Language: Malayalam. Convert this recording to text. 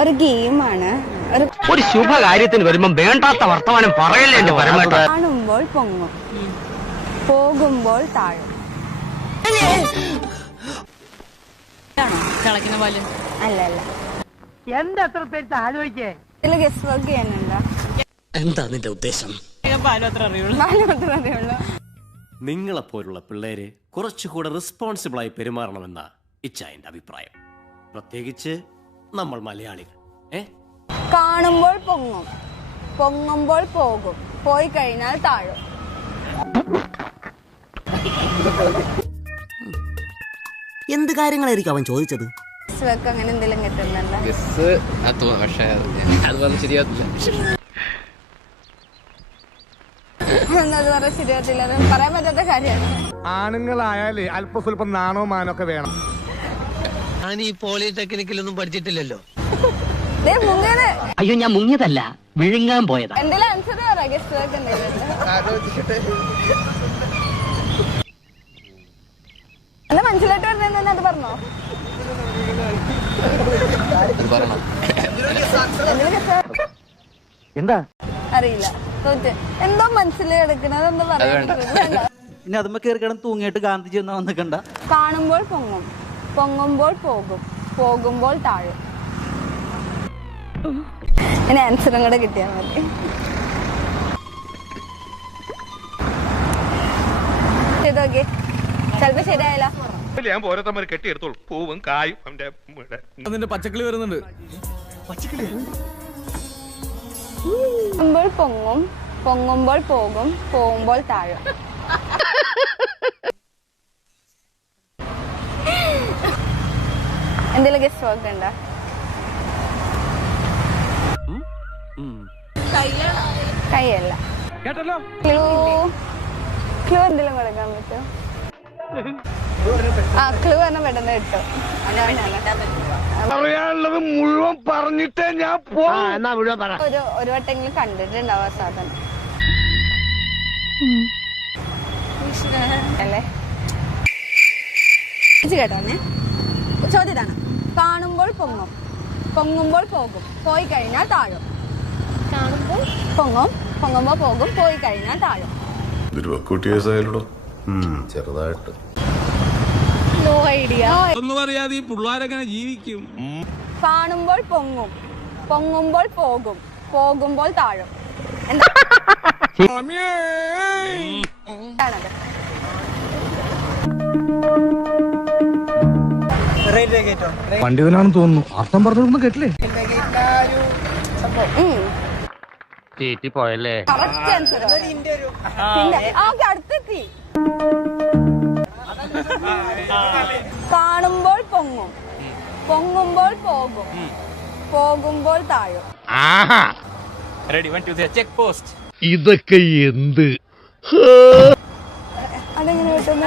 ഒരു ഗെയിമാണ്. ഒരു ശുഭകാര്യത്തിന് വരുമ്പോ വേണ്ടാത്ത വർത്തമാനം പറയല്ലേ എന്റെ പരമേട്ട? കാണുമ്പോൾ പൊങ്ങും. പോകുമ്പോൾ താഴും. തിളക്കുന്ന പാൽ? അല്ല അല്ല. എന്താ അത്ര പേര് ആലോചിക്കേ? Guess work ചെയ്യാനുണ്ടോ? എന്താ നിന്റെ ഉദ്ദേശം? നിങ്ങളെപ്പോലുള്ള പിള്ളേരെ കുറച്ചുകൂടെ റെസ്പോൺസിബിളായി പെരുമാറണമെന്ന ഇച്ചായന്റെ അഭിപ്രായം. പ്രത്യേകിച്ച് നമ്മൾ മലയാളികൾ. ഏ? കാണുമ്പോൾ പൊങ്ങും. പൊങ്ങുമ്പോൾ പോകും. പോയി കഴിഞ്ഞാൽ താഴും. എന്ത് കാര്യങ്ങളായിരിക്കും അവൻ ചോദിച്ചത്? അങ്ങനെ എന്തെങ്കിലും കിട്ടുന്നുണ്ടോ? പക്ഷേ അത് പറഞ്ഞ് പറയാൻ പറ്റാത്ത കാര്യമാണ്. ആണുങ്ങളായാലേ അല്പസ്വല്പം നാണോ മാനോ ഒക്കെ വേണം. ഞാൻ ഈ പോളിടെക്നിക്കിലൊന്നും പഠിച്ചിട്ടില്ലല്ലോ. അയ്യോ ഞാൻ മുങ്ങിയതല്ല. വിഴുങ്ങാൻ പോയതാ. മനസ്സിലായിട്ട് വരുന്നത് അത് പറഞ്ഞോ? എന്താ? അറിയില്ല. എന്തോ മനസ്സിലെടുക്കണത് എന്തോ പറ്റുന്നത് ഇനി അതുമ്പോ കയറി കിടന്ന് തൂങ്ങിയിട്ട് ഗാന്ധിജി ഒന്നും വന്നിക്കണ്ട. കാണുമ്പോൾ പൊങ്ങും. പൊങ്ങുമ്പോൾ പോകും. പോകുമ്പോൾ താഴും. ഇനി ആൻസറും കൂടെ കിട്ടിയാൽ മതി. ചെയ്ത് നോക്കി ചിലപ്പോ ശരിയായില്ല. ഞാൻ പോരത്തമ്മ കെട്ടിയെടുത്തോളൂ. പൂവും കായും അവന്റെ അതിന്റെ പച്ചക്കിളി വരുന്നുണ്ട്. പൊങ്ങും പൊങ്ങുമ്പോൾ പോകും പോകുമ്പോൾ താഴും. എന്തെങ്കിലും ഗസ്റ്റ് വർക്ക് ഉണ്ടോ കൈയല്ല കേട്ടല്ലോ? ക്ലൂ ക്ലൂ എന്തെങ്കിലും കൊടുക്കാൻ പറ്റുമോ ആ ക്ലൂ പറഞ്ഞ പെട്ടെന്ന് കിട്ടും. പറയാനുള്ളത് മുഴുവൻ പറഞ്ഞിട്ടേ ഞാൻ പോ എന്നാ മുഴുവൻ പറ. ഒരു ഒരു വട്ടെങ്കിലും കണ്ടിട്ടുണ്ടാവും സാധനം. അല്ലേ? കേട്ടോ ഞാൻ ചോദ്യം ഇതാണ്. കാണുമ്പോൾ പൊങ്ങും. പൊങ്ങുമ്പോൾ പോകും. പോയി കഴിഞ്ഞാൽ താഴും. കാണുമ്പോൾ? പൊങ്ങും. പൊങ്ങുമ്പോൾ പോകും. പോയി കഴിഞ്ഞാൽ താഴും. ചെറുതായിട്ട്. നോ ഐഡിയ ഒന്നും അറിയാതെ ഈ പിള്ളേരെങ്ങനെ ജീവിക്കും? കാണുമ്പോൾ പൊങ്ങും. പൊങ്ങുമ്പോൾ പോകും. പോകുമ്പോൾ താഴും. എന്താ? എന്താണത് പണ്ഡിതനാണെന്ന് തോന്നുന്നു. അർത്ഥം പറഞ്ഞൊന്നും കേട്ടില്ലേ? തീറ്റി പോയല്ലേ? അടുത്തെത്തി. കാണുമ്പോൾ പൊങ്ങും. പൊങ്ങുമ്പോൾ പോകും. പോകുമ്പോൾ താഴും. Ready one two check post ഇതൊക്കെ എന്ത്? അതെങ്ങനെ കിട്ടുന്നു?